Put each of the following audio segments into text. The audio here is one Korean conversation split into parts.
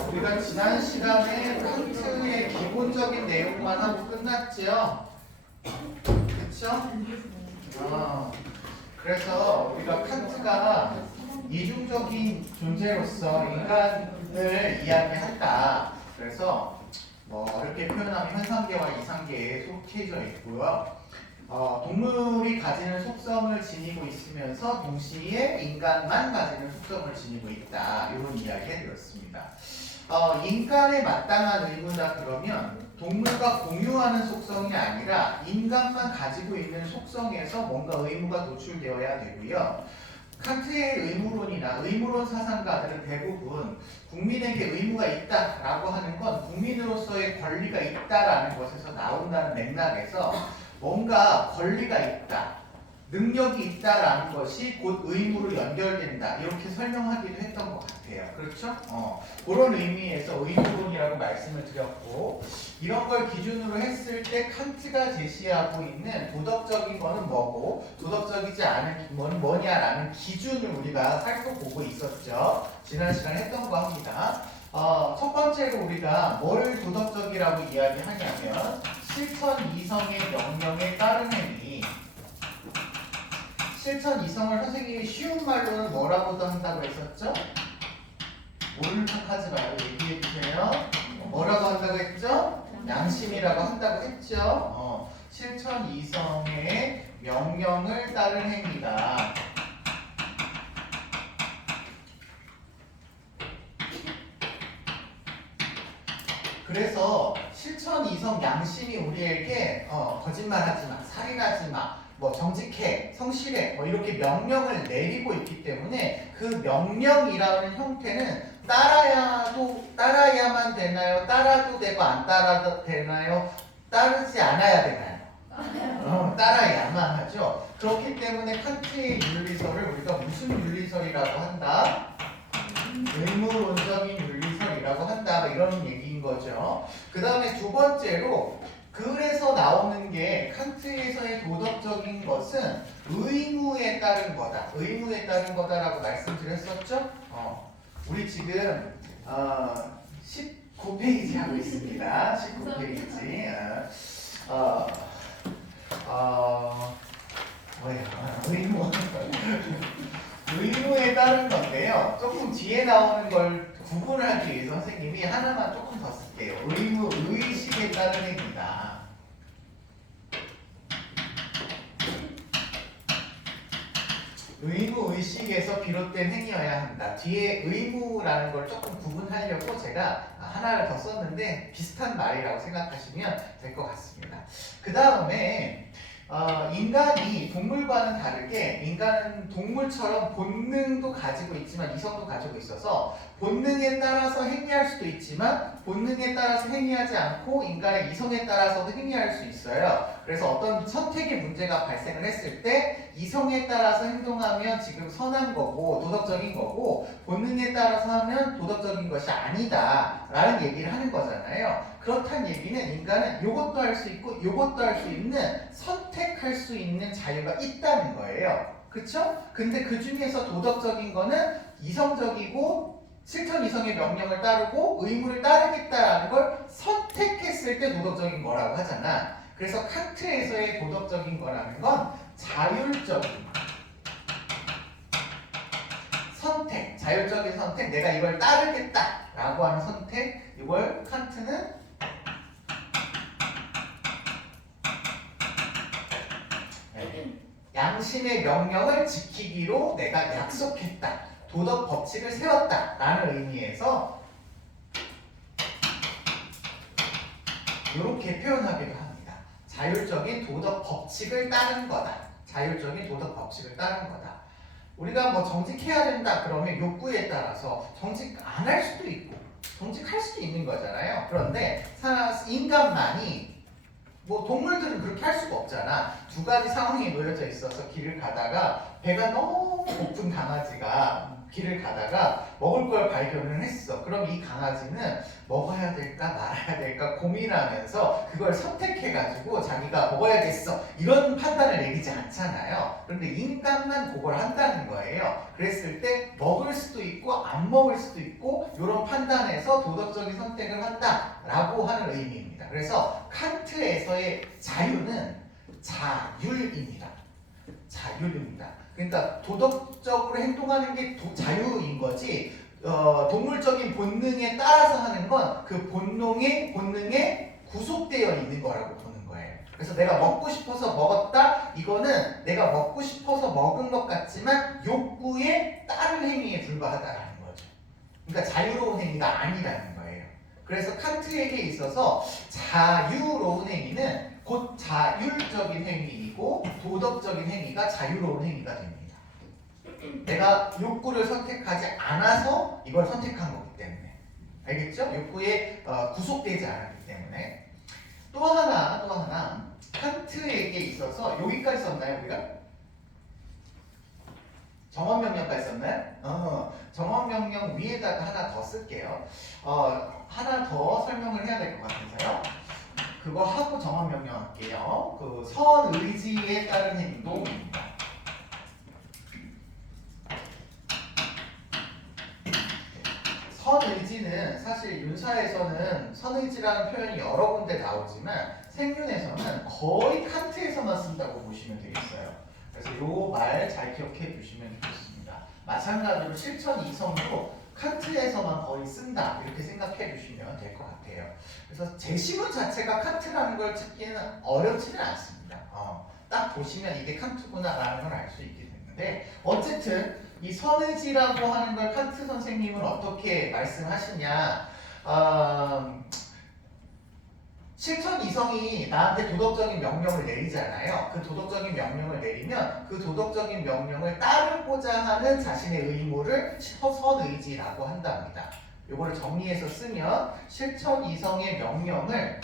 우리가 지난 시간에 칸트의 기본적인 내용만 하고 끝났죠? 그쵸? 그래서 우리가 칸트가 이중적인 존재로서 인간을 이야기한다. 그래서 어렵게 표현하면 현상계와 이상계에 속해져 있고요. 동물이 가지는 속성을 지니고 있으면서 동시에 인간만 가지는 속성을 지니고 있다. 이런 이야기 해드렸습니다. 인간에 마땅한 의무다 그러면 동물과 공유하는 속성이 아니라 인간만 가지고 있는 속성에서 뭔가 의무가 노출되어야 되고요. 칸트의 의무론이나 의무론 사상가들은 대부분 국민에게 의무가 있다라고 하는 건 국민으로서의 권리가 있다라는 것에서 나온다는 맥락에서 뭔가 권리가 있다, 능력이 있다라는 것이 곧 의무로 연결된다 이렇게 설명하기도 했던 것 같아요. 그렇죠? 그런 의미에서 의무론이라고 말씀을 드렸고 이런 걸 기준으로 했을 때 칸트가 제시하고 있는 도덕적인 거는 뭐고 도덕적이지 않은 거는 뭐냐라는 기준을 우리가 살펴보고 있었죠. 지난 시간에 했던 거 합니다. 첫 번째로 우리가 뭘 도덕적이라고 이야기하냐면 실천 이성의 명령에 따른 행위. 실천 이성을 선생님이 쉬운 말로는 뭐라고도 한다고 했었죠? 모르는 척 하지 말고 얘기해 주세요. 뭐라고 한다고 했죠? 양심이라고 한다고 했죠? 실천 이성의 명령을 따른 행위다. 그래서 실천 이성 양심이 우리에게 거짓말하지 마, 살인하지 마, 정직해, 성실해, 이렇게 명령을 내리고 있기 때문에 그 명령이라는 형태는 따라야만 되나요? 따라도 되고 안 따라도 되나요? 따르지 않아야 되나요? 따라야만 하죠. 그렇기 때문에 칸트의 윤리설을 우리가 무슨 윤리설이라고 한다? 의무론적인 윤리설이라고 한다. 이런 얘기인 거죠. 그 다음에 두 번째로 그래서 나오는 게 칸트에서의 도덕적인 것은 의무에 따른 거다. 의무에 따른 거다라고 말씀드렸었죠? 우리 지금 19페이지 하고 있습니다. 19페이지. 뭐예요? 의무에 따른 건데요. 조금 뒤에 나오는 걸 구분하기 위해서 선생님이 하나만 조금 더 쓸게요. 의무, 의식에 따른 행위다. 의무, 의식에서 비롯된 행위여야 한다. 뒤에 의무라는 걸 조금 구분하려고 제가 하나를 더 썼는데 비슷한 말이라고 생각하시면 될 것 같습니다. 그 다음에 인간이 동물과는 다르게 인간은 동물처럼 본능도 가지고 있지만 이성도 가지고 있어서 본능에 따라서 행위할 수도 있지만 본능에 따라서 행위하지 않고 인간의 이성에 따라서도 행위할 수 있어요. 그래서 어떤 선택의 문제가 발생을 했을 때 이성에 따라서 행동하면 지금 선한 거고 도덕적인 거고 본능에 따라서 하면 도덕적인 것이 아니다 라는 얘기를 하는 거잖아요. 그렇다는 얘기는 인간은 이것도 할 수 있고 이것도 할 수 있는 선택할 수 있는 자유가 있다는 거예요. 그쵸? 근데 그 중에서 도덕적인 거는 이성적이고 실천 이성의 명령을 따르고 의무를 따르겠다라는 걸 선택했을 때 도덕적인 거라고 하잖아. 그래서 칸트에서의 도덕적인 거라는 건 자율적인 선택, 자율적인 선택, 내가 이걸 따르겠다라고 하는 선택, 이걸 칸트는 양심의 명령을 지키기로 내가 약속했다. 도덕 법칙을 세웠다. 라는 의미에서 이렇게 표현하기도 합니다. 자율적인 도덕 법칙을 따른 거다. 자율적인 도덕 법칙을 따른 거다. 우리가 정직해야 된다 그러면 욕구에 따라서 정직 안 할 수도 있고 정직할 수도 있는 거잖아요. 그런데 인간만이 동물들은 그렇게 할 수가 없잖아. 두 가지 상황이 놓여져 있어서 길을 가다가 배가 너무 고픈 강아지가 길을 가다가 먹을 걸 발견을 했어. 그럼 이 강아지는 먹어야 될까 말아야 될까 고민하면서 그걸 선택해가지고 자기가 먹어야겠어 이런 판단을 내리지 않잖아요. 그런데 인간만 그걸 한다는 거예요. 그랬을 때 먹을 수도 있고 안 먹을 수도 있고 이런 판단에서 도덕적인 선택을 한다라고 하는 의미입니다. 그래서 칸트에서의 자유는 자율입니다. 자율입니다. 그러니까 도덕적으로 행동하는 게 자유인 거지 동물적인 본능에 따라서 하는 건 그 본능에 구속되어 있는 거라고 보는 거예요. 그래서 내가 먹고 싶어서 먹었다 이거는 내가 먹고 싶어서 먹은 것 같지만 욕구에 따른 행위에 불과하다라는 거죠. 그러니까 자유로운 행위가 아니라는 거예요. 그래서 칸트에게 있어서 자유로운 행위는 곧 자율적인 행위이고 도덕적인 행위가 자유로운 행위가 됩니다. 내가 욕구를 선택하지 않아서 이걸 선택한 거기 때문에 알겠죠? 욕구에 구속되지 않았기 때문에 또 하나 칸트에게 있어서 여기까지 썼나요 우리가? 정언명령까지 썼나요? 정언명령 위에다가 하나 더 쓸게요. 하나 더 설명을 해야 될 것 같아서요. 그거 하고 정언명령 할게요. 그 선의지에 따른 행동입니다. 선의지는 사실 윤사에서는 선의지라는 표현이 여러 군데 나오지만 생윤에서는 거의 칸트에서만 쓴다고 보시면 되겠어요. 그래서 요 말 잘 기억해 주시면 좋겠습니다. 마찬가지로 실천 이성도 칸트에서만 거의 쓴다 이렇게 생각해 주시면 될 것 같아요. 그래서 제시문 자체가 칸트라는 걸 찾기는 어렵지는 않습니다. 딱 보시면 이게 칸트구나라는 걸 알 수 있게 되는데 어쨌든 이 선의지라고 하는 걸 칸트 선생님은 어떻게 말씀하시냐 실천 이성이 나한테 도덕적인 명령을 내리잖아요. 그 도덕적인 명령을 내리면 그 도덕적인 명령을 따르고자 하는 자신의 의무를 선의지라고 한답니다. 요거를 정리해서 쓰면 실천 이성의 명령을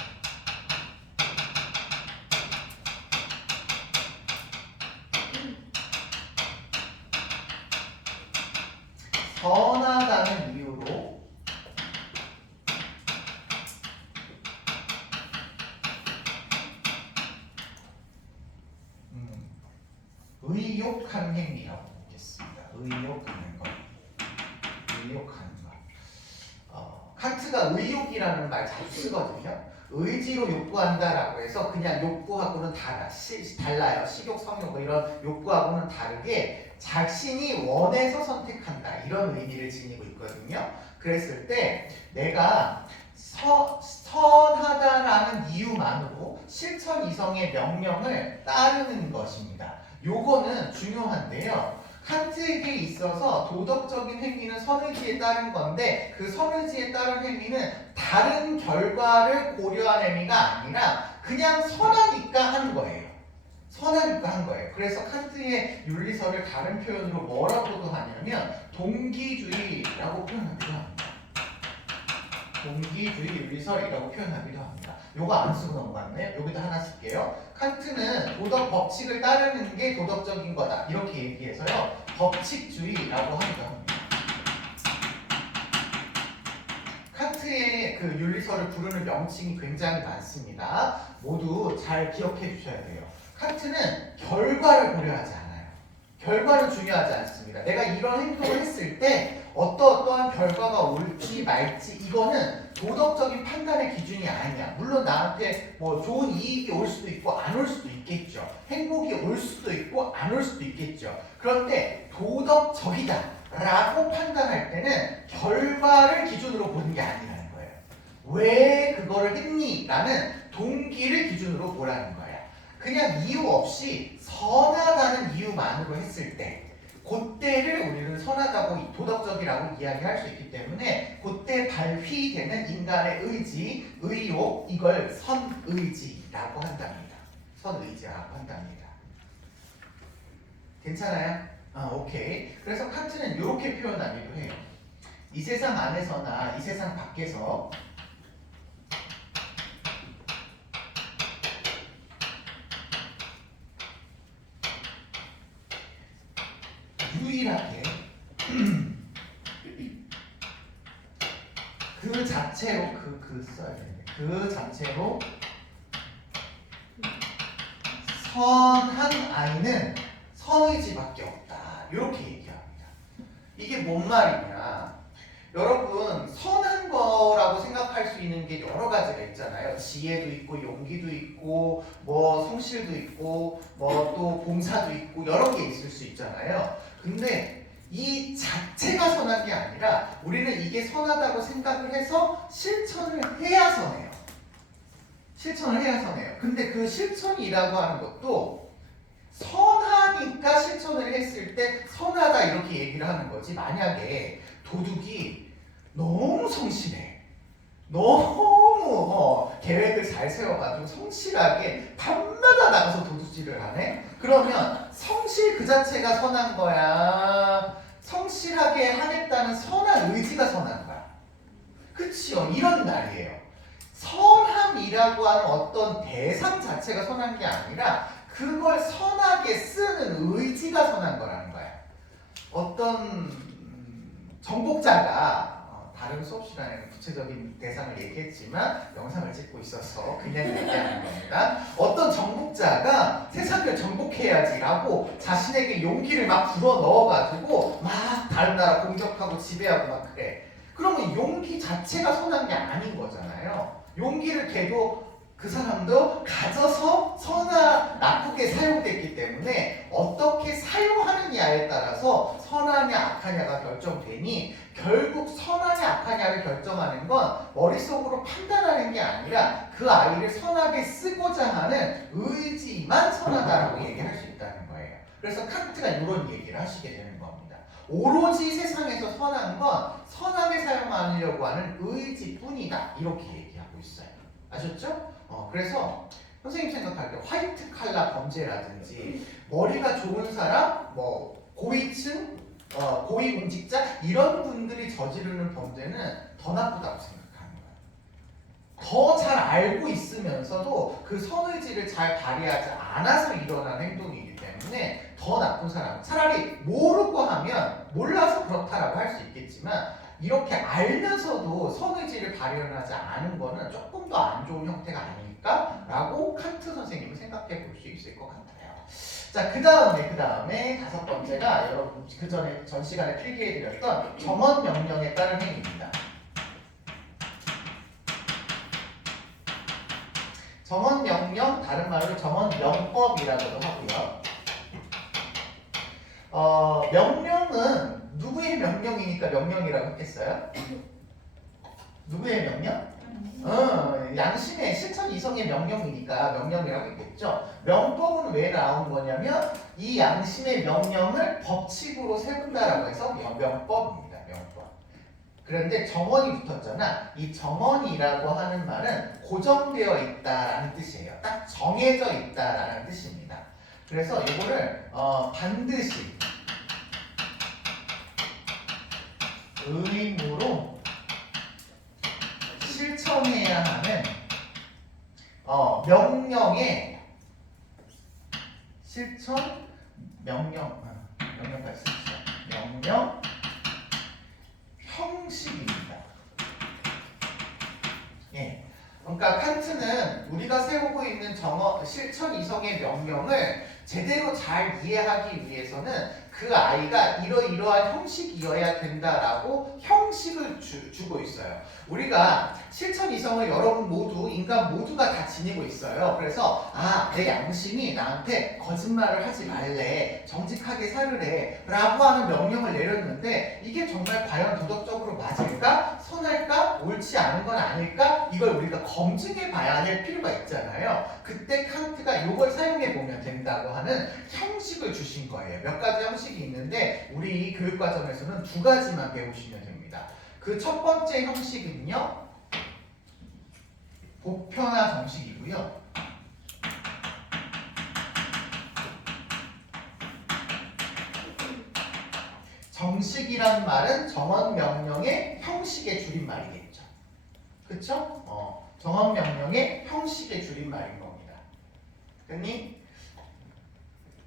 선하다는 이유로 의욕하는 행위라고 보겠습니다. 의욕하는 것. 의욕하는 것. 칸트가 의욕이라는 말 자주 쓰거든요. 의지로 욕구한다라고 해서 그냥 욕구하고는 달라요. 식욕, 성욕 뭐 이런 욕구하고는 다르게 자신이 원해서 선택한다 이런 의미를 지니고 있거든요. 그랬을 때 내가 선하다라는 이유만으로 실천 이성의 명령을 따르는 것입니다. 요거는 중요한데요. 칸트에게 있어서 도덕적인 행위는 선의지에 따른 건데 그 선의지에 따른 행위는 다른 결과를 고려한 행위가 아니라 그냥 선하니까 한 거예요. 선하니까 한 거예요. 그래서 칸트의 윤리설을 다른 표현으로 뭐라고도 하냐면 동기주의라고 표현하기도 합니다. 동기주의 윤리설이라고 표현하기도 합니다. 요거 안 쓰고 넘어갔네요. 여기다 하나 쓸게요. 칸트는 도덕 법칙을 따르는 게 도덕적인 거다 이렇게 얘기해서요 법칙주의라고 하기도 합니다. 칸트의 그 윤리설을 부르는 명칭이 굉장히 많습니다. 모두 잘 기억해 주셔야 돼요. 칸트는 결과를 고려하지 않아요. 결과는 중요하지 않습니다. 내가 이런 행동을 했을 때 어떠한 결과가 올지 말지 이거는 도덕적인 판단의 기준이 아니야. 물론 나한테 뭐 좋은 이익이 올 수도 있고 안 올 수도 있겠죠. 행복이 올 수도 있고 안 올 수도 있겠죠. 그런데 도덕적이다 라고 판단할 때는 결과를 기준으로 보는 게 아니라는 거예요. 왜 그거를 했니? 라는 동기를 기준으로 보라는 거야. 그냥 이유 없이 선하다는 이유만으로 했을 때 그때를 우리는 선하다고 도덕적이라고 이야기할 수 있기 때문에 그때 발휘되는 인간의 의지, 의욕 이걸 선의지라고 한답니다. 선의지라고 한답니다. 괜찮아요? 오케이. 그래서 칸트는 이렇게 표현하기도 해요. 이 세상 안에서나 이 세상 밖에서 유일하게 그 자체로 그 써야 되는데 그 자체로 선한 아이는 선의지밖에 없다. 이렇게 얘기합니다. 이게 뭔 말이냐? 여러분 선한 거라고 생각할 수 있는 게 여러 가지가 있잖아요. 지혜도 있고 용기도 있고 뭐 성실도 있고 뭐 또 봉사도 있고 여러 개 있을 수 있잖아요. 근데 이 자체가 선한 게 아니라 우리는 이게 선하다고 생각을 해서 실천을 해야 선해요. 실천을 해야 선해요. 근데 그 실천이라고 하는 것도 선하니까 실천을 했을 때 선하다 이렇게 얘기를 하는 거지. 만약에 도둑이 너무 성실해. 너무 계획을 잘 세워가지고 성실하게 밤마다 나가서 도둑질을 하네? 그러면 성실 그 자체가 선한 거야? 성실하게 하겠다는 선한 의지가 선한 거야? 그치요? 이런 날이에요. 선함이라고 하는 어떤 대상 자체가 선한 게 아니라 그걸 선하게 쓰는 의지가 선한 거라는 거야. 어떤 정복자가 다른 수업 시간에는 구체적인 대상을 얘기했지만 영상을 찍고 있어서 그냥 얘기하는 겁니다. 어떤 정복자가 세상을 정복해야지라고 자신에게 용기를 막 불어 넣어가지고 막 다른 나라 공격하고 지배하고 막 그래. 그러면 용기 자체가 선한 게 아닌 거잖아요. 용기를 걔도 그 사람도 가져서 나쁘게 사용됐기 때문에 어떻게 사용하느냐에 따라서 선하냐 악하냐가 결정되니 결국 선하냐 악하냐를 결정하는 건 머릿속으로 판단하는 게 아니라 그 아이를 선하게 쓰고자 하는 의지만 선하다라고 얘기할 수 있다는 거예요. 그래서 칸트가 이런 얘기를 하시게 되는 겁니다. 오로지 세상에서 선한 건 선하게 사용하려고 하는 의지뿐이다. 이렇게 얘기하고 있어요. 아셨죠? 그래서 선생님 생각할 때 화이트 칼라 범죄라든지 머리가 좋은 사람, 뭐 고위층, 고위공직자 이런 분들이 저지르는 범죄는 더 나쁘다고 생각하는 거예요. 더 잘 알고 있으면서도 그 선의지를 잘 발휘하지 않아서 일어난 행동이기 때문에 더 나쁜 사람. 차라리 모르고 하면 몰라서 그렇다라고 할 수 있겠지만 이렇게 알면서도 선의지를 발현하지 않은 거는 조금 더 안 좋은 형태가 아닐까? 라고 칸트 선생님은 생각해 볼 수 있을 것 같아요. 자, 그 다음에 다섯 번째가 여러분 그 전에 전 시간에 필기해 드렸던 정언 명령에 따른 행위입니다. 정언 명령, 다른 말로 정언 명법이라고도 하고요. 명령은 누구의 명령이니까 명령이라고 했겠어요? 누구의 명령? 양심의 실천 이성의 명령이니까 명령이라고 했겠죠. 명법은 왜 나온 거냐면 이 양심의 명령을 법칙으로 세운다라고 해서 명법입니다. 명법. 그런데 정언이 붙었잖아. 이 정언이라고 하는 말은 고정되어 있다라는 뜻이에요. 딱 정해져 있다라는 뜻입니다. 그래서 이거를 반드시 의무로 실천해야 하는 명령의 실천 명령까지 쓰시죠. 명령 형식입니다. 예. 그러니까 칸트는 우리가 세우고 있는 실천 이성의 명령을 제대로 잘 이해하기 위해서는 그 아이가 이러이러한 형식이어야 된다라고 형식을 주고 있어요. 우리가 실천 이성을 여러분 모두 인간 모두가 다 지니고 있어요. 그래서 내 양심이 나한테 거짓말을 하지 말래, 정직하게 살으래 라고 하는 명령을 내렸는데 이게 정말 과연 도덕적으로 맞을까? 선할까? 옳지 않은 건 아닐까? 이걸 우리가 검증해 봐야 할 필요가 있잖아요. 그때 칸트가 이걸 사용해 보면 된다고 하는 형식을 주신 거예요. 몇 가지 형식이 있는데 우리 교육과정에서는 두 가지만 배우시면 됩니다. 그 첫 번째 형식은요, 보편화 정식이고요. 정식이란 말은 정언 명령의 형식의 줄임말이겠죠. 그쵸? 정언 명령의 형식의 줄임말인 겁니다. 됐니?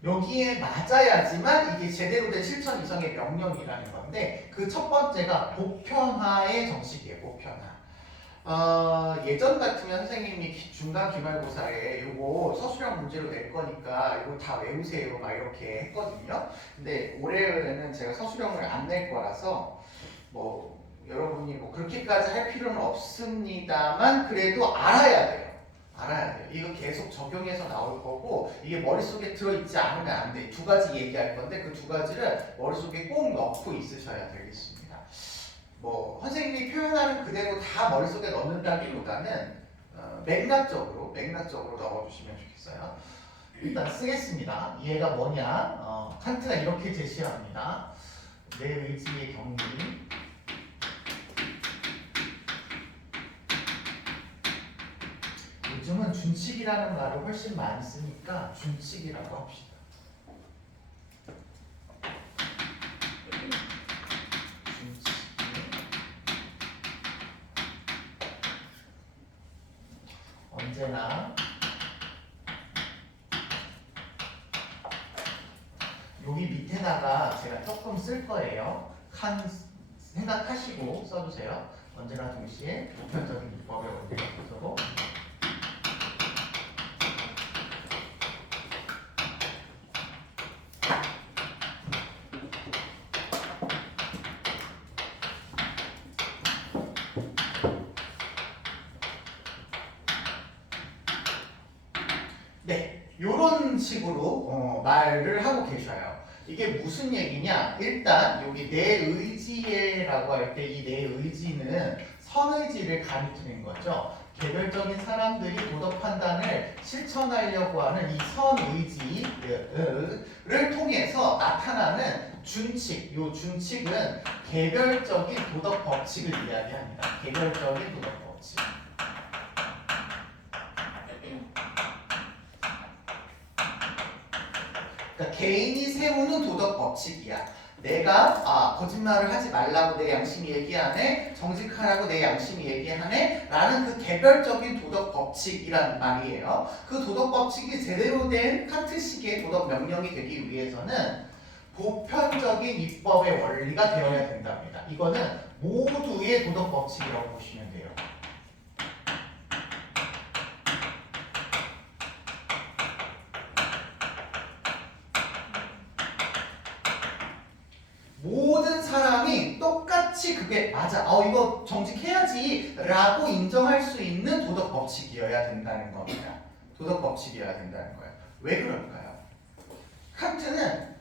여기에 맞아야지만 이게 제대로 된 실천 이성의 명령이라는 건데 그 첫 번째가 보편화의 정식이에요. 보편화. 예전 같으면 선생님이 중간 기말고사에 요거 서술형 문제로 낼 거니까 이거 다 외우세요 막 이렇게 했거든요. 근데 올해는 제가 서술형을 안 낼 거라서 뭐 여러분이 뭐 그렇게까지 할 필요는 없습니다만 그래도 알아야 돼요. 알아야 돼요. 이거 계속 적용해서 나올 거고 이게 머릿속에 들어있지 않으면 안 돼. 두 가지 얘기할 건데 그 두 가지를 머릿속에 꼭 넣고 있으셔야 되겠습니다. 뭐 선생님이 표현하는 그대로 다 머릿속에 넣는다기보다는 맥락적으로 넣어주시면 좋겠어요. 일단 쓰겠습니다. 얘가 뭐냐? 칸트가 이렇게 제시합니다. 내 의지의 경리. 요즘은 준칙이라는 말을 훨씬 많이 쓰니까 준칙이라고 합시다. 언제나 여기 밑에다가 제가 조금 쓸 거예요. 칸 생각하시고 써주세요. 언제나 동시에 보편적인 문법의 원리가 없어도 네, 이런 식으로 말을 하고 계셔요. 이게 무슨 얘기냐? 일단 여기 내 의지에라고 할 때 이 내 의지는 선의지를 가리키는 거죠. 개별적인 사람들이 도덕 판단을 실천하려고 하는 이 선의지를 통해서 나타나는 준칙. 이 준칙은 개별적인 도덕 법칙을 이야기합니다. 개별적인 도덕 법칙. 그러니까 개인이 세우는 도덕 법칙이야. 내가 거짓말을 하지 말라고 내 양심이 얘기하네, 정직하라고 내 양심이 얘기하네 라는 그 개별적인 도덕 법칙이란 말이에요. 그 도덕 법칙이 제대로 된 칸트식의 도덕 명령이 되기 위해서는 보편적인 입법의 원리가 되어야 된답니다. 이거는 모두의 도덕 법칙이라고 보시면 돼요. 모든 사람이 똑같이 그게 맞아. 이거 정직해야지 라고 인정할 수 있는 도덕 법칙이어야 된다는 겁니다. 도덕 법칙이어야 된다는 거예요. 왜 그럴까요? 칸트는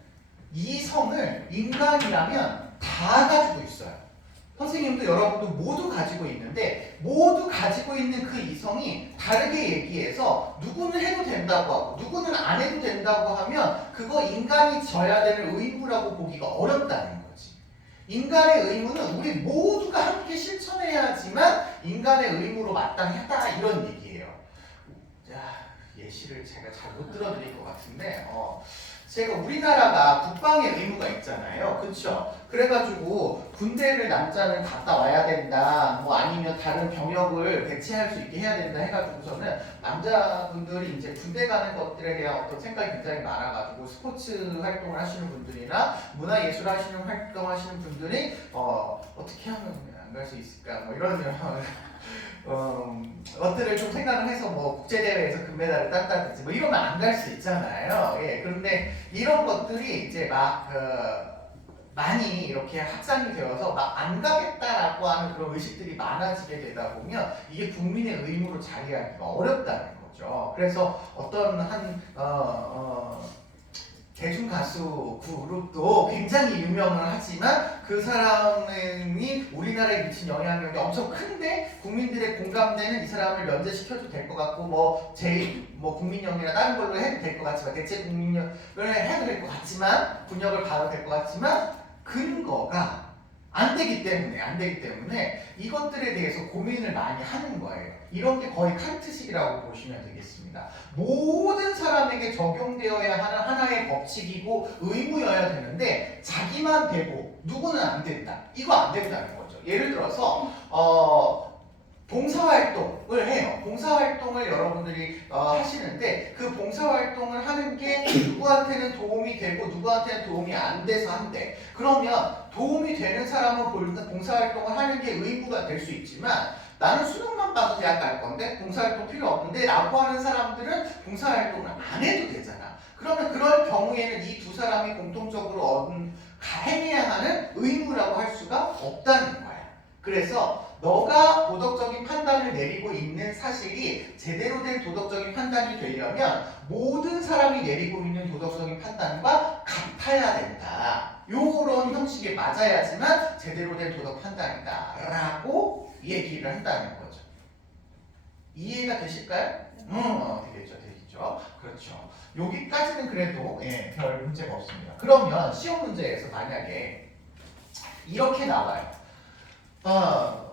이성을 인간이라면 다 가지고 있어요. 선생님도 여러분도 모두 가지고 있는데 모두 가지고 있는 그 이성이 다르게 얘기해서 누구는 해도 된다고 하고 누구는 안 해도 된다고 하면 그거 인간이 져야 되는 의무라고 보기가 어렵다는 거지. 인간의 의무는 우리 모두가 함께 실천해야지만 인간의 의무로 마땅하다 이런 얘기예요. 자, 예시를 제가 잘 못 들어드릴 것 같은데 제가 우리나라가 국방의 의무가 있잖아요. 그렇죠? 그래가지고 군대를 남자는 갔다 와야 된다. 뭐 아니면 다른 병역을 대체할 수 있게 해야 된다 해가지고서는 남자분들이 이제 군대 가는 것들에 대한 어떤 생각이 굉장히 많아가지고 스포츠 활동을 하시는 분들이나 문화예술 하시는 활동하시는 분들이 어떻게 하면 안 갈 수 있을까? 뭐 이런 것들을 좀 생각을 해서 뭐 국제대회에서 금메달을 땄다든지 뭐 이러면 안 갈 수 있잖아요. 예, 그런데 이런 것들이 이제 막 많이 이렇게 확산이 되어서 막 안 가겠다라고 하는 그런 의식들이 많아지게 되다 보면 이게 국민의 의무로 자리하기가 어렵다는 거죠. 그래서 어떤 한 대중 가수 그룹도 굉장히 유명을 하지만 그 사람이 우리나라에 미친 영향력이 엄청 큰데 국민들의 공감대는 이 사람을 면제시켜도 될 것 같고 뭐 국민영이나 다른 걸로 해도 될 것 같지만 대체 국민영을 해도 될 것 같지만 군역을 가도 될 것 같지만 근거가 안 되기 때문에 이것들에 대해서 고민을 많이 하는 거예요. 이런 게 거의 칸트식이라고 보시면 되겠습니다. 모든 사람에게 적용되어야 하는 하나의 법칙이고 의무여야 되는데 자기만 되고 누구는 안 된다. 이거 안 된다는 거죠. 예를 들어서 봉사활동을 해요. 봉사활동을 여러분들이 하시는데 그 봉사활동을 하는 게 누구한테는 도움이 되고 누구한테는 도움이 안 돼서 한대. 그러면 도움이 되는 사람은 봉사활동을 하는 게 의무가 될 수 있지만 나는 수능만 봐도 대학 갈 건데 봉사활동 필요 없는데 라고 하는 사람들은 봉사활동을 안 해도 되잖아. 그러면 그럴 경우에는 이 두 사람이 공통적으로 행해야 하는 의무라고 할 수가 없다는 거야. 그래서 너가 도덕적인 판단을 내리고 있는 사실이 제대로 된 도덕적인 판단이 되려면 모든 사람이 내리고 있는 도덕적인 판단과 같아야 된다. 요런 형식에 맞아야지만 제대로 된 도덕 판단이다 라고 얘기를 한다는 거죠. 이해가 되실까요? 되겠죠. 그렇죠. 여기까지는 그래도 별 문제가 없습니다. 그러면 시험 문제에서 만약에 이렇게 나와요.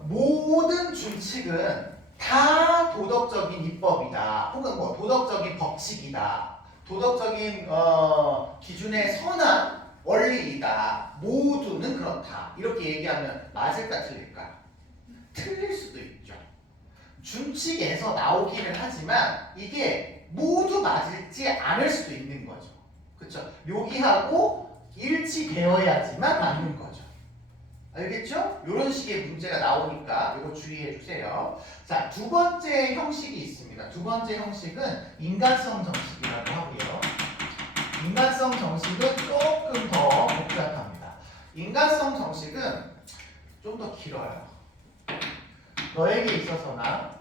모든 준칙은 다 도덕적인 입법이다. 혹은 뭐 도덕적인 법칙이다. 도덕적인 기준에 선한 원리이다. 모두는 그렇다. 이렇게 얘기하면 맞을까 틀릴까? 틀릴 수도 있죠. 준칙에서 나오기는 하지만 이게 모두 맞을지 않을 수도 있는 거죠. 그렇죠? 여기하고 일치되어야지만 맞는 거죠. 알겠죠? 이런 식의 문제가 나오니까 이거 주의해 주세요. 자, 두 번째 형식이 있습니다. 두 번째 형식은 인간성 정식이라고 하고요. 인간성 정식은 조금 더 복잡합니다. 인간성 정식은 좀 더 길어요. 너에게 있어서나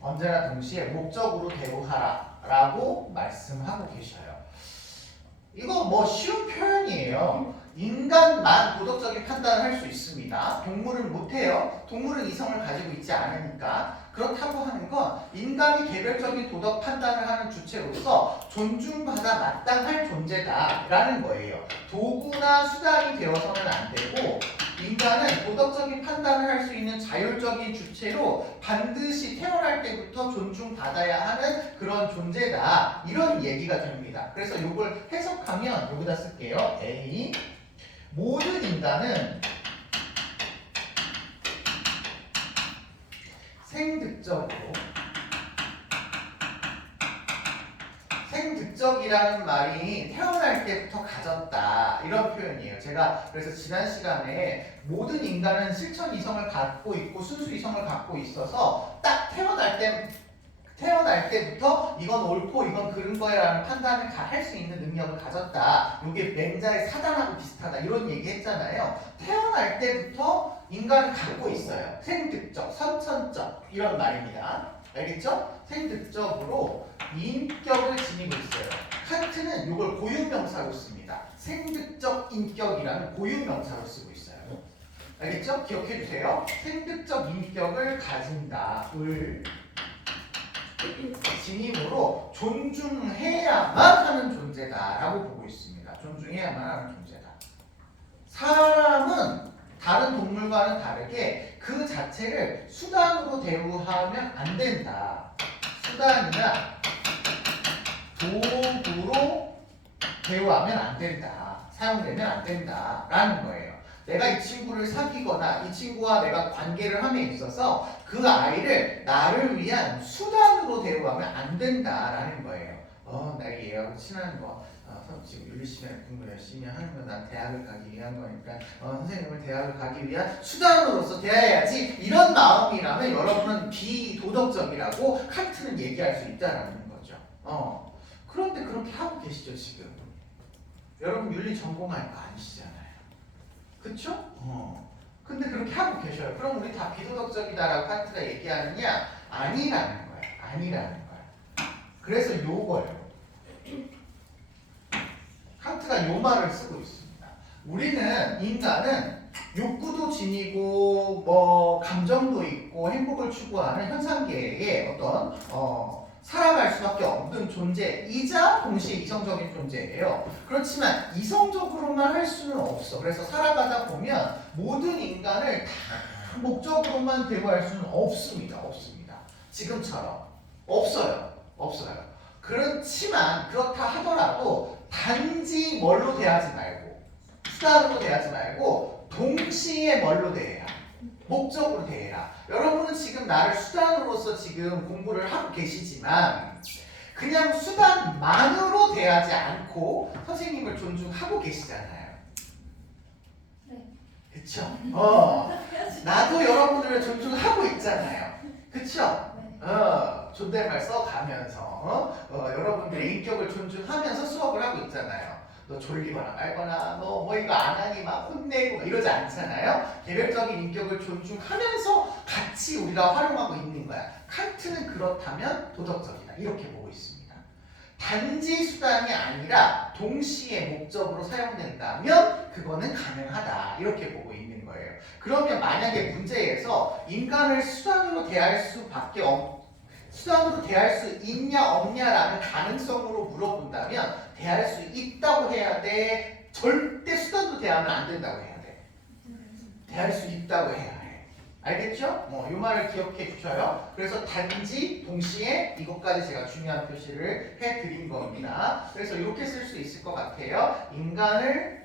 언제나 동시에 목적으로 대우하라 라고 말씀하고 계셔요. 이거 뭐 쉬운 표현이에요. 인간만 도덕적인 판단을 할 수 있습니다. 동물은 못해요. 동물은 이성을 가지고 있지 않으니까. 그렇다고 하는 건 인간이 개별적인 도덕 판단을 하는 주체로서 존중받아 마땅할 존재다라는 거예요. 도구나 수단이 되어서는 안 되고 인간은 도덕적인 판단을 할 수 있는 자율적인 주체로 반드시 태어날 때부터 존중받아야 하는 그런 존재다. 이런 얘기가 됩니다. 그래서 이걸 해석하면 여기다 쓸게요. A. 모든 인간은 생득적이라는 말이 태어날 때부터 가졌다 이런 표현이에요. 제가 그래서 지난 시간에 모든 인간은 실천 이성을 갖고 있고 순수 이성을 갖고 있어서 딱 태어날 때부터 이건 옳고 이건 그른 거야 라는 판단을 할 수 있는 능력을 가졌다. 이게 맹자의 사단하고 비슷하다 이런 얘기 했잖아요. 태어날 때부터 인간은 갖고 있어요. 생득적, 선천적 이런 말입니다. 알겠죠? 생득적으로 인격을 지니고 있어요. 칸트는 이걸 고유명사로 씁니다. 생득적 인격이라는 고유명사로 쓰고 있어요. 알겠죠? 기억해 주세요. 생득적 인격을 가진다. 을 진임으로 존중해야만 하는 존재다라고 보고 있습니다. 존중해야만 하는 존재다. 사람은 다른 동물과는 다르게 그 자체를 수단으로 대우하면 안 된다. 수단이나 도구로 대우하면 안 된다. 사용되면 안 된다라는 거예요. 내가 이 친구를 사귀거나 이 친구와 내가 관계를 함에 있어서 그 아이를 나를 위한 수단으로 대우하면 안 된다라는 거예요. 내가 얘하고 친한 거 지금 윤리 시간에 공부 열심히 하는 건 난 대학을 가기 위한 거니까 선생님을 대학을 가기 위한 수단으로서 대해야지 이런 마음이라면 여러분은 비도덕적이라고 칸트는 얘기할 수 있다라는 거죠. 그런데 그렇게 하고 계시죠 지금. 여러분 윤리 전공할 거 아니시잖아요. 그쵸? 근데 그렇게 하고 계셔요. 그럼 우리 다 비도덕적이다라고 칸트가 얘기하느냐? 아니라는 거야. 아니라는 거야. 그래서 요거예요. 칸트가 요 말을 쓰고 있습니다. 우리는 인간은 욕구도 지니고 뭐 감정도 있고 행복을 추구하는 현상계의 어떤 살아갈 수밖에 없는 존재이자 동시에 이성적인 존재예요. 그렇지만 이성적으로만 할 수는 없어. 그래서 살아가다 보면 모든 인간을 다 목적으로만 대우할 수는 없습니다. 없습니다. 지금처럼 없어요. 없어요. 그렇지만 그렇다 하더라도 단지 뭘로 대하지 말고 수단으로 대하지 말고 동시에 뭘로 대해야 목적으로 대해라. 여러분은 지금 나를 수단으로서 지금 공부를 하고 계시지만 그냥 수단만으로 대하지 않고 선생님을 존중하고 계시잖아요. 네. 그쵸? 나도 여러분을 존중하고 있잖아요. 그쵸? 네. 존댓말 써가면서 여러분들의 인격을 존중하면서 수업을 하고 있잖아요. 너 졸리거나 말거나 너 뭐 이거 안 하니 막 혼내고 이러지 않잖아요. 개별적인 인격을 존중하면서 같이 우리가 활용하고 있는 거야. 칸트는 그렇다면 도덕적이다 이렇게 보고 있습니다. 단지 수단이 아니라 동시에 목적으로 사용된다면 그거는 가능하다 이렇게 보고 있는 거예요. 그러면 만약에 문제에서 인간을 수단으로 대할 수밖에 수단으로 대할 수 있냐 없냐라는 가능성으로 물어본다면 대할 수 있다고 해야 돼. 절대 수단으로 대하면 안 된다고 해야 돼. 대할 수 있다고 해야 해. 알겠죠? 이 말을 기억해 주셔요. 그래서 단지 동시에 이것까지 제가 중요한 표시를 해드린 겁니다. 그래서 이렇게 쓸 수 있을 것 같아요. 인간을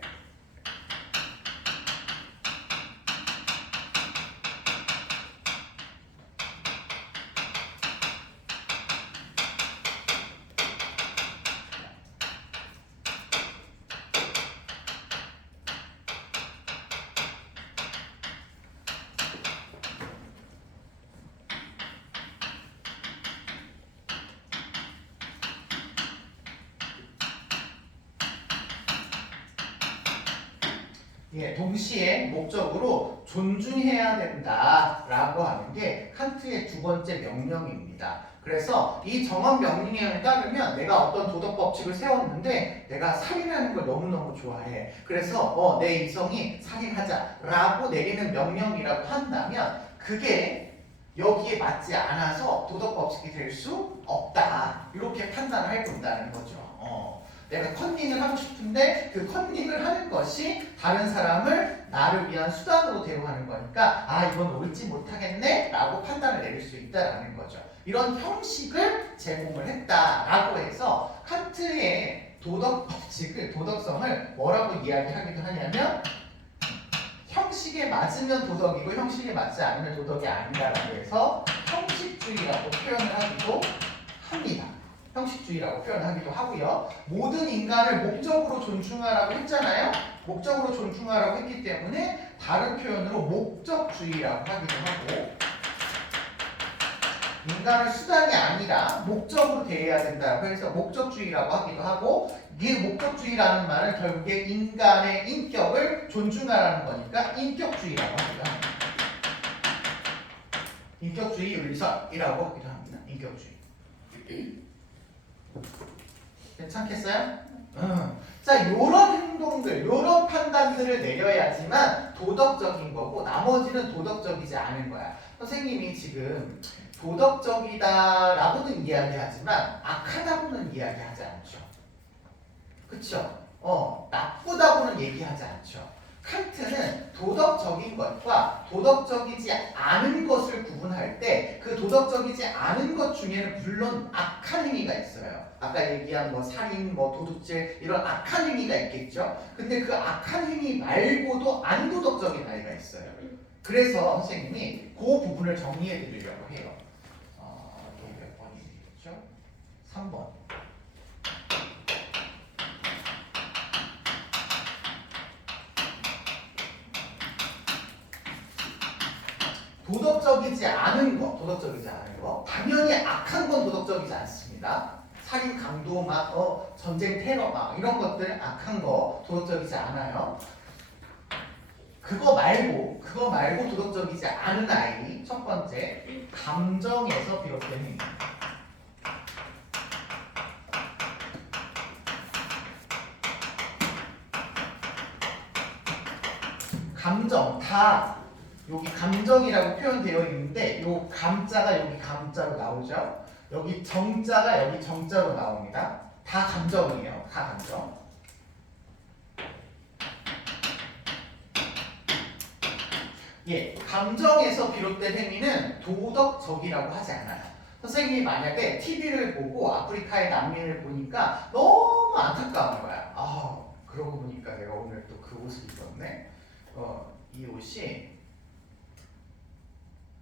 동시에 목적으로 존중해야 된다라고 하는 게 칸트의 두 번째 명령입니다. 그래서 이 정원 명령에 따르면 내가 어떤 도덕 법칙을 세웠는데 내가 살인하는 걸 너무너무 좋아해. 그래서 내 이성이 살인하자라고 내리는 명령이라고 한다면 그게 여기에 맞지 않아서 도덕 법칙이 될 수 없다. 이렇게 판단을 해본다는 거죠. 내가 컨닝을 하고 싶은데 그 컨닝을 하는 것이 다른 사람을 나를 위한 수단으로 대우하는 거니까 이건 옳지 못하겠네 라고 판단을 내릴 수 있다는 거죠. 이런 형식을 제공을 했다라고 해서 칸트의 도덕 법칙을, 도덕성을 뭐라고 이야기하기도 하냐면 형식에 맞으면 도덕이고 형식에 맞지 않으면 도덕이 아니다라고 해서 형식주의라고 표현을 하기도 합니다. 형식주의라고 표현하기도 하고요. 모든 인간을 목적으로 존중하라고 했잖아요. 목적으로 존중하라고 했기 때문에 다른 표현으로 목적주의라고 하기도 하고 인간을 수단이 아니라 목적으로 대해야 된다고 해서 목적주의라고 하기도 하고 이 목적주의라는 말은 결국에 인간의 인격을 존중하라는 거니까 인격주의라고 하기도 합니다. 인격주의 윤리설이라고 하기도 합니다. 인격주의. 괜찮겠어요? 자, 요런 행동들, 요런 판단들을 내려야지만 도덕적인 거고 나머지는 도덕적이지 않은 거야. 선생님이 지금 도덕적이다라고는 이야기하지만 악하다고는 이야기하지 않죠. 그쵸? 나쁘다고는 얘기하지 않죠. 칸트는 도덕적인 것과 도덕적이지 않은 것을 구분할 때 그 도덕적이지 않은 것 중에는 물론 악한 행위가 있어요. 아까 얘기한 뭐 살인, 뭐 도둑질 이런 악한 행위가 있겠죠. 근데 그 악한 행위 말고도 안 도덕적인 행위가 있어요. 그래서 선생님이 그 부분을 정리해 드리려고 해요. 이게 몇 번이겠죠? 3번. 도덕적이지 않은 거, 당연히 악한 건 도덕적이지 않습니다. 살인, 강도, 전쟁, 테러, 이런 것들 악한 거 도덕적이지 않아요. 그거 말고 도덕적이지 않은 아이. 첫 번째, 감정에서 비롯된 행위. 감정 다 여기 감정이라고 표현되어 있는데 요 감자가 여기 감자로 나오죠. 여기 정자가 여기 정자로 나옵니다. 다 감정이에요. 다 감정. 예, 감정에서 비롯된 행위는 도덕적이라고 하지 않아요. 선생님이 만약에 TV를 보고 아프리카의 난민을 보니까 너무 안타까운 거야. 아, 그러고 보니까 내가 오늘 또 그 옷을 입었네. 이 옷이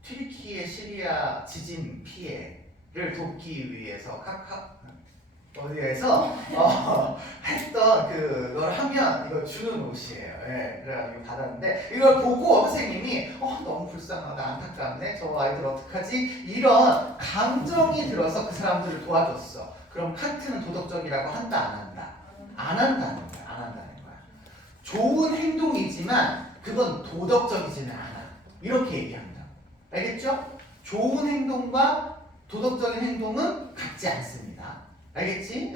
튀르키예 시리아 지진 피해를 돕기 위해서 어디에서 했던 그걸 하면 이거 주는 옷이에요. 예, 그래가지고 받았는데 이걸 보고 선생님이 너무 불쌍하다, 안타깝네, 저 아이들 어떡하지? 이런 감정이 들어서 그 사람들을 도와줬어. 그럼 칸트는 도덕적이라고 한다, 안 한다? 안 한다는 거야. 안 한다는 거야. 좋은 행동이지만 그건 도덕적이지는 않아. 이렇게 얘기한다. 알겠죠? 좋은 행동과 도덕적인 행동은 같지 않습니다. 알겠지?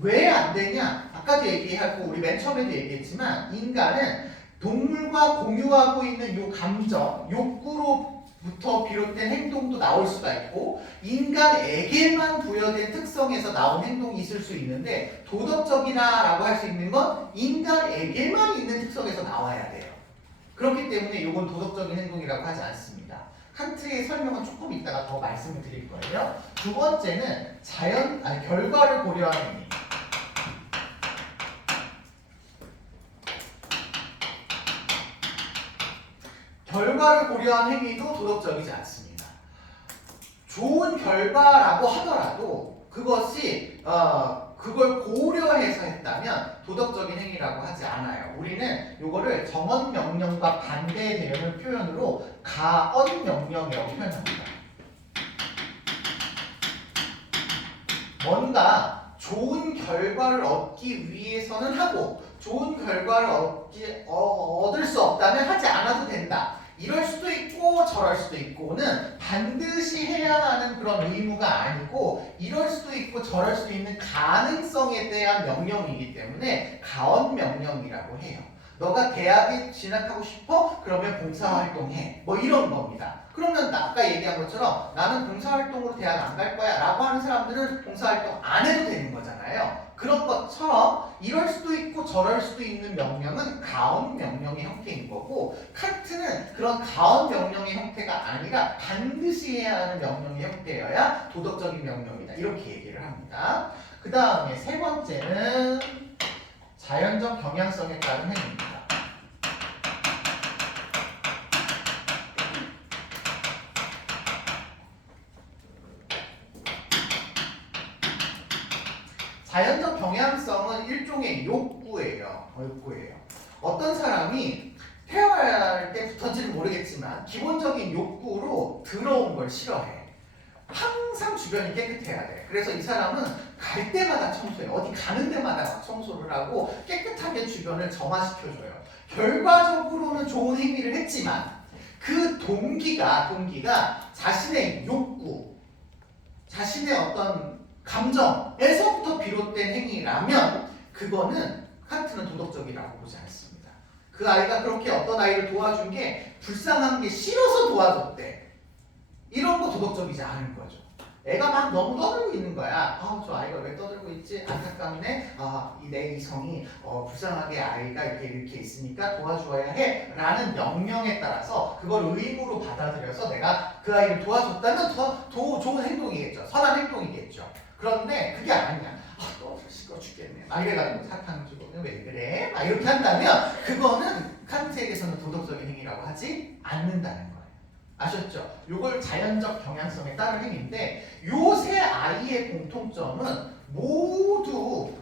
왜 안 되냐? 아까도 얘기하고 우리 맨 처음에도 얘기했지만 인간은 동물과 공유하고 있는 요 감정, 욕구로부터 비롯된 행동도 나올 수가 있고 인간에게만 부여된 특성에서 나온 행동이 있을 수 있는데 도덕적이다라고 할 수 있는 건 인간에게만 있는 특성에서 나와야 돼요. 그렇기 때문에 이건 도덕적인 행동이라고 하지 않습니다. 칸트의 설명은 조금 이따가 더 말씀을 드릴 거예요. 두 번째는 결과를 고려한 행위. 결과를 고려한 행위도 도덕적이지 않습니다. 좋은 결과라고 하더라도 그것이 그걸 고려해서 했다면 도덕적인 행위라고 하지 않아요. 우리는 이거를 정언 명령과 반대되는 표현으로 가언 명령이라고 표현합니다. 뭔가 좋은 결과를 얻기 위해서는 하고 좋은 결과를 얻을 수 없다면 하지 않아도 된다. 이럴 수도 있고 저럴 수도 있고는 반드시 해야 하는 그런 의무가 아니고 이럴 수도 있고 저럴 수도 있는 가능성에 대한 명령이기 때문에 가언 명령이라고 해요. 너가 대학에 진학하고 싶어? 그러면 봉사활동해. 뭐 이런 겁니다. 그러면 아까 얘기한 것처럼 나는 봉사활동으로 대학 안 갈 거야 라고 하는 사람들은 봉사활동 안 해도 되는 거잖아요. 그런 것처럼 이럴 수도 있고 저럴 수도 있는 명령은 가언 명령의 형태인 거고 칸트는 그런 가언 명령의 형태가 아니라 반드시 해야 하는 명령의 형태여야 도덕적인 명령이다. 이렇게 얘기를 합니다. 그 다음에 세 번째는 자연적 경향성에 따른 행위입니다. 자연적 경향성은 일종의 욕구예요. 어떤 사람이 태어날 때부터인지는 모르겠지만 기본적인 욕구로 더러운 걸 싫어해. 항상 주변이 깨끗해야 돼. 그래서 이 사람은 갈 때마다 청소해. 어디 가는 데마다 청소를 하고 깨끗하게 주변을 점화시켜줘요. 결과적으로는 좋은 행위를 했지만 그 동기가 자신의 욕구, 자신의 어떤 감정에서부터 비롯된 행위라면 그거는 칸트는 도덕적이라고 보지 않습니다. 그 아이가 그렇게 어떤 아이를 도와준 게 불쌍한 게 싫어서 도와줬대. 이런 거 도덕적이지 않은 거죠. 애가 막 너무 떠들고 있는 거야. 저 아이가 왜 떠들고 있지? 안타깝네. 내 이성이 불쌍하게 아이가 이렇게 있으니까 도와줘야 해. 라는 명령에 따라서 그걸 의무로 받아들여서 내가 그 아이를 도와줬다면 더 좋은 행동이겠죠. 선한 행동이겠죠. 그런데 그게 아니야. 너 시끄러 죽겠네. 막 이래가지고 사탕 주고 왜 그래? 막 이렇게 한다면 그거는 칸트에게서는 도덕적인 행위라고 하지 않는다는 거예요. 아셨죠? 요걸 자연적 경향성에 따른 행위인데 요 세 아이의 공통점은 모두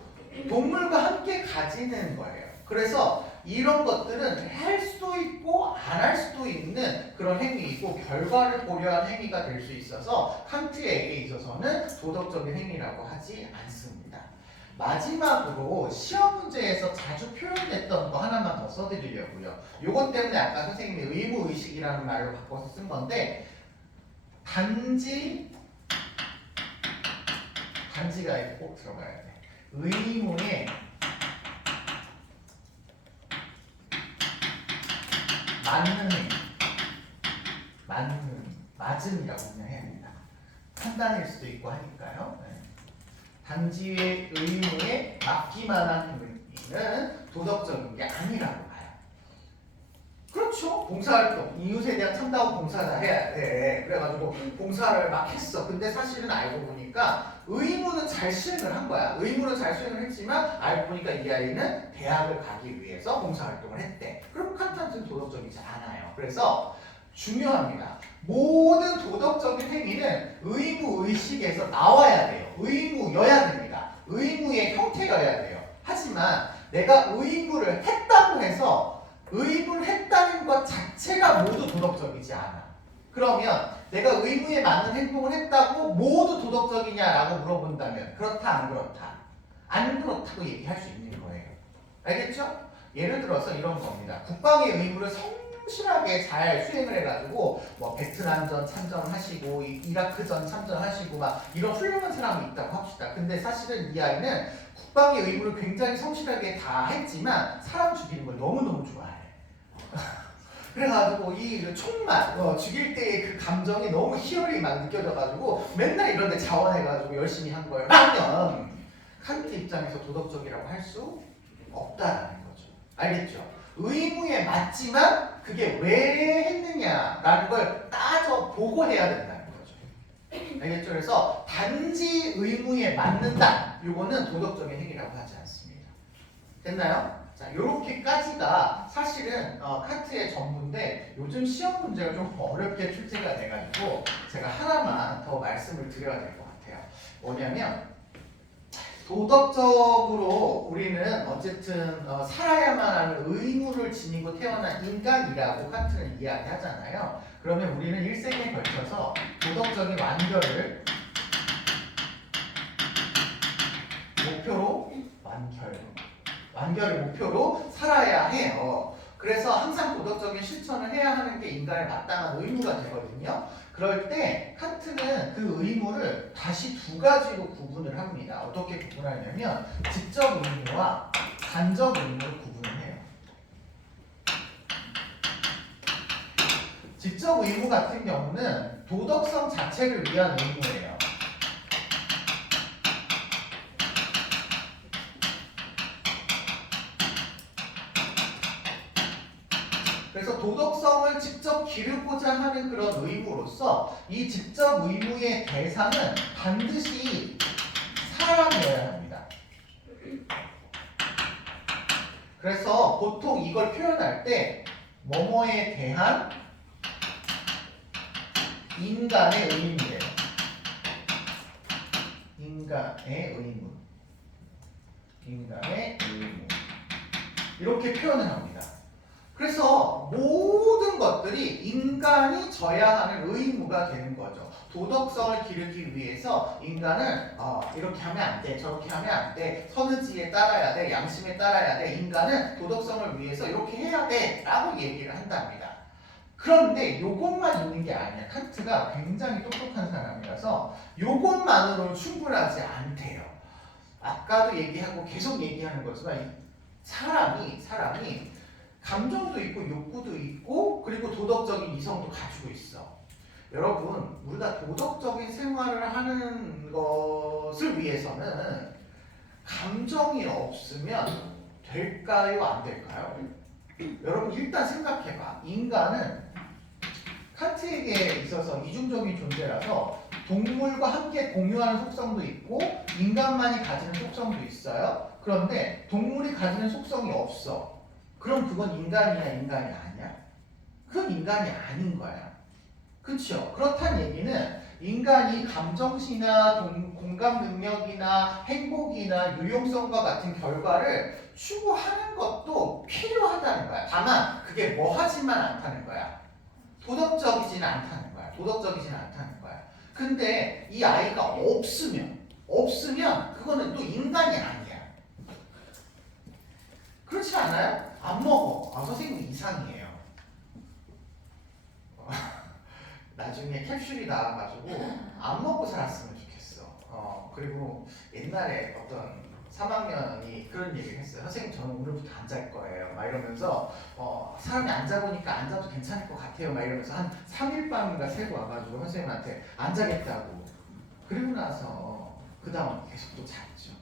동물과 함께 가지는 거예요. 그래서 이런 것들은 할 수도 있고 안 할 수도 있는 그런 행위이고 결과를 고려한 행위가 될 수 있어서 칸트에게 있어서는 도덕적인 행위라고 하지 않습니다. 마지막으로 시험 문제에서 자주 표현됐던 거 하나만 더 써드리려고요. 요것 때문에 아까 선생님이 의무의식이라는 말로 바꿔서 쓴 건데 단지가 꼭 들어가야 돼. 의무에 맞음이라고 그냥 해야 됩니다. 판단일 수도 있고 하니까요. 네. 단지의 의무에 맞기만 하는 의미는 도덕적인 게 아니라고 봐요. 그렇죠. 봉사활동, 이웃에 대한 참다운 봉사를 해야 돼. 그래가지고 봉사를 막 했어. 근데 사실은 알고 보니까 의무는 잘 수행을 한 거야. 의무는 잘 수행을 했지만 알고 보니까 이 아이는 대학을 가기 위해서 봉사활동을 했대. 그럼 칸트는 도덕적이지 않아요. 그래서 중요합니다. 모든 도덕적인 행위는 의무의식에서 나와야 돼요. 의무여야 됩니다. 의무의 형태여야 돼요. 하지만 내가 의무를 했다고 해서 의무를 했다는 것 자체가 모두 도덕적이지 않아. 그러면 내가 의무에 맞는 행동을 했다고 모두 도덕적이냐라고 물어본다면 그렇다 안 그렇다? 안 그렇다고 얘기할 수 있는 거예요. 알겠죠? 예를 들어서 이런 겁니다. 국방의 의무를 성실하게 잘 수행을 해가지고 뭐 베트남전 참전하시고 이라크전 참전하시고 막 이런 훌륭한 사람이 있다고 합시다. 근데 사실은 이 아이는 국방의 의무를 굉장히 성실하게 다 했지만 사람 죽이는 걸 너무너무 좋아해. 그래가지고 이 총만 죽일 때의 그 감정이 너무 희열이 막 느껴져가지고 맨날 이런 데 자원해가지고 열심히 한 거예요. 그러면 칸트 입장에서 도덕적이라고 할 수 없다라는 거죠. 알겠죠? 의무에 맞지만 그게 왜 했느냐라는 걸 따져 보고 해야 된다는 거죠. 알겠죠? 그래서 단지 의무에 맞는다. 요거는 도덕적인 행위라고 하지 않습니다. 됐나요? 자, 요렇게까지가 사실은 칸트의 전부인데 요즘 시험 문제가 좀 어렵게 출제가 돼가지고 제가 하나만 더 말씀을 드려야 될 것 같아요. 뭐냐면 도덕적으로 우리는 어쨌든 살아야만 하는 의무를 지니고 태어난 인간이라고 칸트는 이야기하잖아요. 그러면 우리는 일생에 걸쳐서 도덕적인 완결을 목표로 완결을 목표로 살아야 해요. 그래서 항상 도덕적인 실천을 해야 하는 게 인간의 마땅한 의무가 되거든요. 그럴 때 칸트는 그 의무를 다시 두 가지로 구분을 합니다. 어떻게 구분하냐면 직접 의무와 간접 의무를 구분을 해요. 직접 의무 같은 경우는 도덕성 자체를 위한 의무예요. 그래서 도덕성을 직접 기르고자 하는 그런 의무로서 이 직접 의무의 대상은 반드시 사람이어야 합니다. 그래서 보통 이걸 표현할 때 뭐뭐에 대한 인간의 의무예요. 인간의 의무. 이렇게 표현을 합니다. 그래서 모든 것들이 인간이 져야 하는 의무가 되는 거죠. 도덕성을 기르기 위해서 인간은 이렇게 하면 안 돼, 저렇게 하면 안 돼, 선의지에 따라야 돼, 양심에 따라야 돼. 인간은 도덕성을 위해서 이렇게 해야 돼 라고 얘기를 한답니다. 그런데 요것만 있는 게 아니야. 칸트가 굉장히 똑똑한 사람이라서 요것만으로는 충분하지 않대요. 아까도 얘기하고 계속 얘기하는 거지만 사람이 감정도 있고 욕구도 있고 그리고 도덕적인 이성도 가지고 있어. 여러분, 우리가 도덕적인 생활을 하는 것을 위해서는 감정이 없으면 될까요? 안 될까요? 여러분 일단 생각해봐. 인간은 칸트에게 있어서 이중적인 존재라서 동물과 함께 공유하는 속성도 있고 인간만이 가지는 속성도 있어요. 그런데 동물이 가지는 속성이 없어. 그럼 그건 인간이 아니야? 그건 인간이 아닌 거야. 그렇죠? 그렇다는 얘기는 인간이 감정시나 공감 능력이나 행복이나 유용성과 같은 결과를 추구하는 것도 필요하다는 거야. 다만 그게 뭐 하지만 않다는 거야. 도덕적이지는 않다는 거야. 근데 이 아이가 없으면 그거는 또 인간이 아니야. 그렇지 않아요? 안 먹어. 아, 선생님 이상이에요. 나중에 캡슐이 나와가지고 안 먹고 살았으면 좋겠어. 그리고 옛날에 어떤 3학년이 그런 얘기를 했어요. 선생님 저는 오늘부터 안 잘 거예요. 막 이러면서 사람이 안 자보니까 안 자도 괜찮을 것 같아요. 막 이러면서 한 3일 밤인가 새고 와가지고 선생님한테 안 자겠다고. 그리고 나서 그 다음 계속 또 잤죠.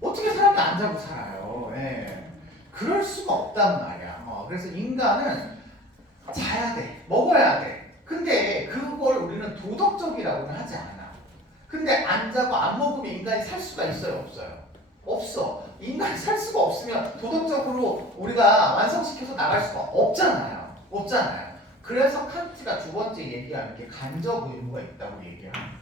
어떻게 사람이 안 자고 살아요? 예. 그럴 수가 없단 말이야. 그래서 인간은 자야 돼. 먹어야 돼. 근데 그걸 우리는 도덕적이라고는 하지 않아. 근데 안 자고 안 먹으면 인간이 살 수가 있어요? 없어요? 없어. 인간이 살 수가 없으면 도덕적으로 우리가 완성시켜서 나갈 수가 없잖아요. 없잖아요. 그래서 칸트가 두 번째 얘기하는 게 간접 의무가 있다고 얘기합니다.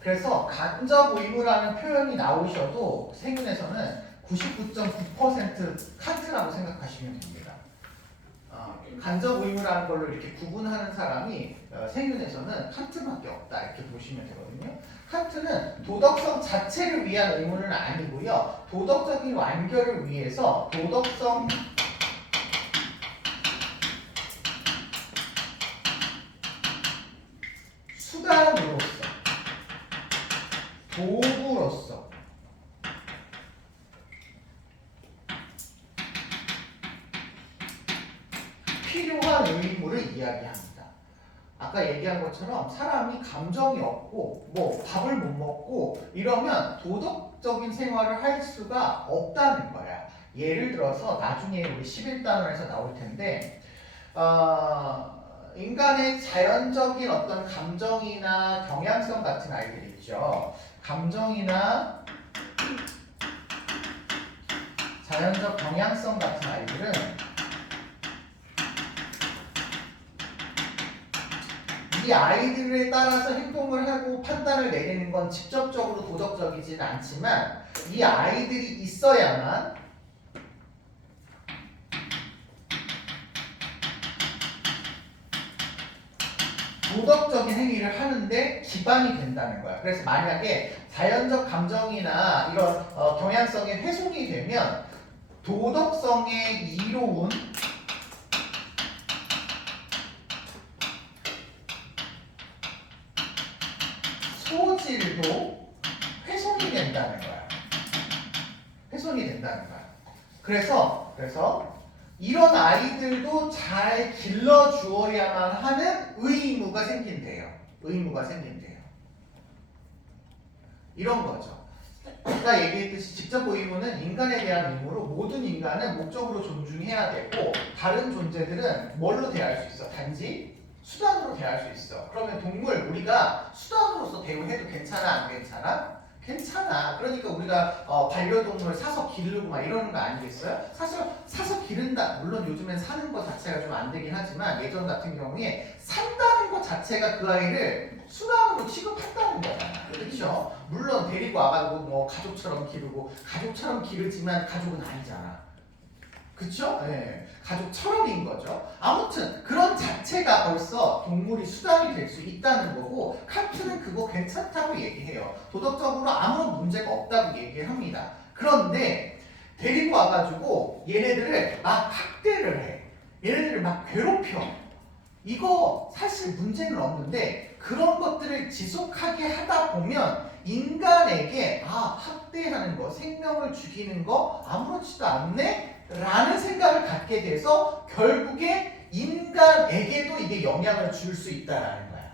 그래서 간접 의무라는 표현이 나오셔도 생윤에서는 99.9% 칸트라고 생각하시면 됩니다. 간접 의무라는 걸로 이렇게 구분하는 사람이 생윤에서는 칸트밖에 없다 이렇게 보시면 되거든요. 칸트는 도덕성 자체를 위한 의무는 아니고요. 도덕적인 완결을 위해서 도덕성 수단으로서 도구로서 필요한 의무를 이야기합니다. 아까 얘기한 것처럼 사람이 감정이 없고 뭐 밥을 못 먹고 이러면 도덕적인 생활을 할 수가 없다는 거야. 예를 들어서 나중에 우리 11단원에서 나올 텐데 인간의 자연적인 어떤 감정이나 경향성 같은 아이들 있죠. 감정이나 자연적 경향성 같은 아이들은 이 아이들에 따라서 행동을 하고 판단을 내리는 건 직접적으로 도덕적이지는 않지만 이 아이들이 있어야만 도덕적인 행위를 하는데 기반이 된다는 거야. 그래서 만약에 자연적 감정이나 이런 경향성이 훼손이 되면 도덕성의 이로운 소질도 훼손이 된다는 거야. 훼손이 된다는 거야. 그래서 이런 아이들도 잘 길러주어야만 하는 의무가 생긴대요. 의무가 생긴대요. 이런 거죠. 아까 얘기했듯이 직접 의무는 인간에 대한 의무로 모든 인간은 목적으로 존중해야 되고 다른 존재들은 뭘로 대할 수 있어? 단지 수단으로 대할 수 있어. 그러면 동물 우리가 수단으로서 대우해도 괜찮아 안 괜찮아? 괜찮아. 그러니까 우리가 반려동물 사서 기르고 막 이러는 거 아니겠어요? 사실 사서 기른다. 물론 요즘엔 사는 것 자체가 좀 안 되긴 하지만 예전 같은 경우에 산다는 것 자체가 그 아이를 수단으로 취급한다는 거잖아. 그렇죠? 물론 데리고 와가지고 뭐 가족처럼 기르고 가족처럼 기르지만 가족은 아니잖아. 그쵸? 네. 가족처럼인 거죠. 아무튼 그런 자체가 벌써 동물이 수단이 될 수 있다는 거고 칸트는 그거 괜찮다고 얘기해요. 도덕적으로 아무런 문제가 없다고 얘기합니다. 그런데 데리고 와가지고 얘네들을 막 학대를 해. 얘네들을 막 괴롭혀. 이거 사실 문제는 없는데 그런 것들을 지속하게 하다 보면 인간에게 학대하는 거, 생명을 죽이는 거 아무렇지도 않네? 라는 생각을 갖게 돼서 결국에 인간에게도 이게 영향을 줄 수 있다라는 거야.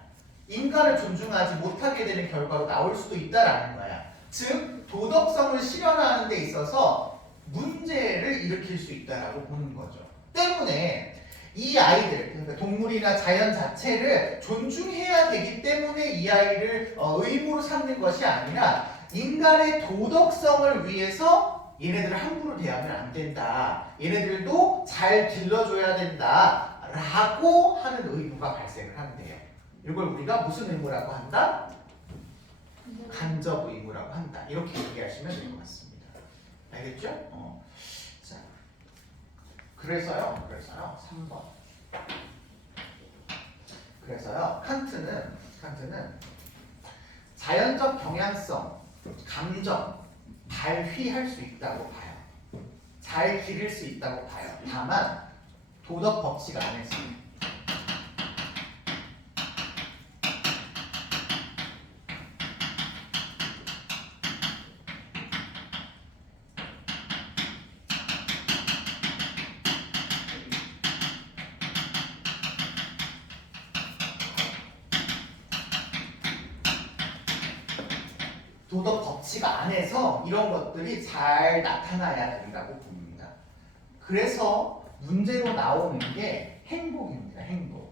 인간을 존중하지 못하게 되는 결과로 나올 수도 있다라는 거야. 즉 도덕성을 실현하는 데 있어서 문제를 일으킬 수 있다라고 보는 거죠. 때문에 이 아이들, 그러니까 동물이나 자연 자체를 존중해야 되기 때문에 이 아이를 의무로 삼는 것이 아니라 인간의 도덕성을 위해서 얘네들을 함부로 대하면 안 된다. 얘네들도 잘 길러줘야 된다. 라고 하는 의무가 발생을 한대요. 이걸 우리가 무슨 의무라고 한다? 간접 의무라고 한다. 이렇게 얘기하시면 될 것 같습니다. 알겠죠? 자, 그래서요. 3번. 그래서요. 칸트는 자연적 경향성, 감정, 발휘할 수 있다고 봐요. 잘 기를 수 있다고 봐요. 다만 도덕 법칙 안에서 도덕 법칙 안에서 이런 것들이 잘 나타나야 된다고 봅니다. 그래서 문제로 나오는 게 행복입니다. 행복.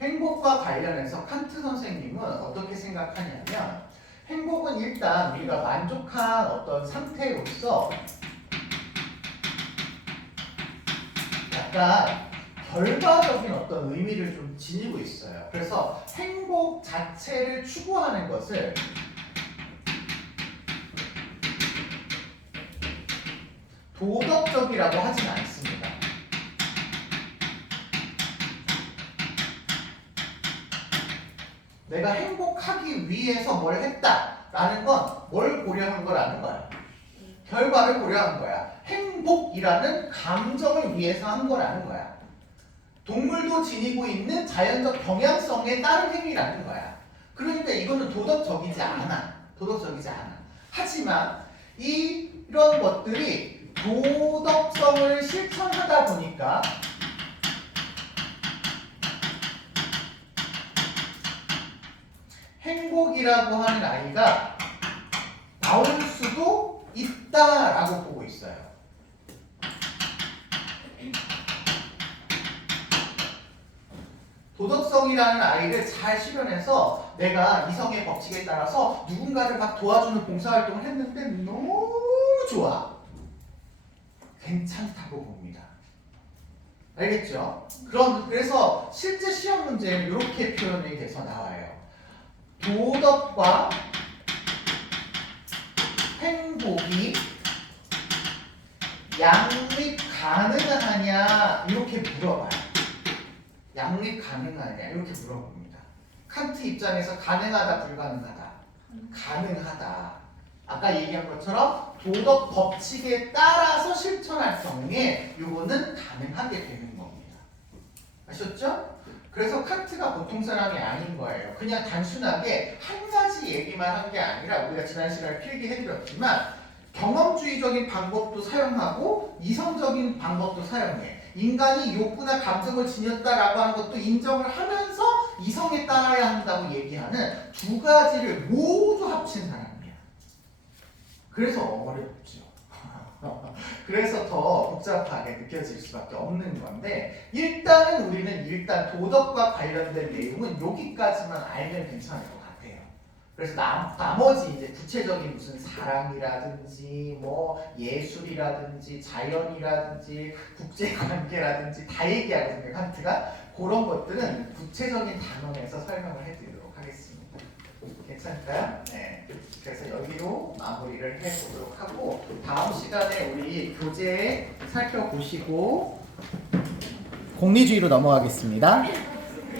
행복과 관련해서 칸트 선생님은 어떻게 생각하냐면 행복은 일단 우리가 만족한 어떤 상태로서 약간 결과적인 어떤 의미를 좀 지니고 있어요. 그래서 행복 자체를 추구하는 것을 도덕적이라고 하진 않습니다. 내가 행복하기 위해서 뭘 했다라는 건 뭘 고려한 거라는 거야. 결과를 고려한 거야. 행복이라는 감정을 위해서 한 거라는 거야. 동물도 지니고 있는 자연적 경향성에 따른 행위라는 거야. 그러니까 이거는 도덕적이지 않아. 도덕적이지 않아. 하지만 이런 것들이 도덕성을 실천하다 보니까 행복이라고 하는 아이가 나올 수도 있다라고 보고 있어요. 도덕성이라는 아이를 잘 실현해서 내가 이성의 법칙에 따라서 누군가를 막 도와주는 봉사활동을 했는데 너무 좋아. 괜찮다고 봅니다. 알겠죠? 그래서 실제 시험 문제는 이렇게 표현이 돼서 나와요. 도덕과 행복이 양립 가능하냐 이렇게 물어봐요. 양립 가능하냐 이렇게 물어봅니다. 칸트 입장에서 가능하다 불가능하다. 가능하다. 아까 얘기한 것처럼 도덕 법칙에 따라서 실천할 경우에 이거는 가능하게 되는 겁니다. 아셨죠? 그래서 칸트가 보통 사람이 아닌 거예요. 그냥 단순하게 한 가지 얘기만 한 게 아니라 우리가 지난 시간에 필기해드렸지만 경험주의적인 방법도 사용하고 이성적인 방법도 사용해. 인간이 욕구나 감정을 지녔다라고 하는 것도 인정을 하면서 이성에 따라야 한다고 얘기하는 두 가지를 모두 합친 사람이야. 그래서 어렵죠. 그래서 더 복잡하게 느껴질 수밖에 없는 건데 일단은 우리는 도덕과 관련된 내용은 여기까지만 알면 괜찮을 것 같아요. 그래서 나머지 이제 구체적인 무슨 사랑이라든지 뭐 예술이라든지 자연이라든지 국제관계라든지 다 얘기하거든요. 칸트가 그런 것들은 구체적인 단원에서 설명을 해드리도록 하겠습니다. 괜찮을까요? 네. 그래서 여기로 마무리를 해보도록 하고 다음 시간에 우리 교재 살펴보시고 공리주의로 넘어가겠습니다.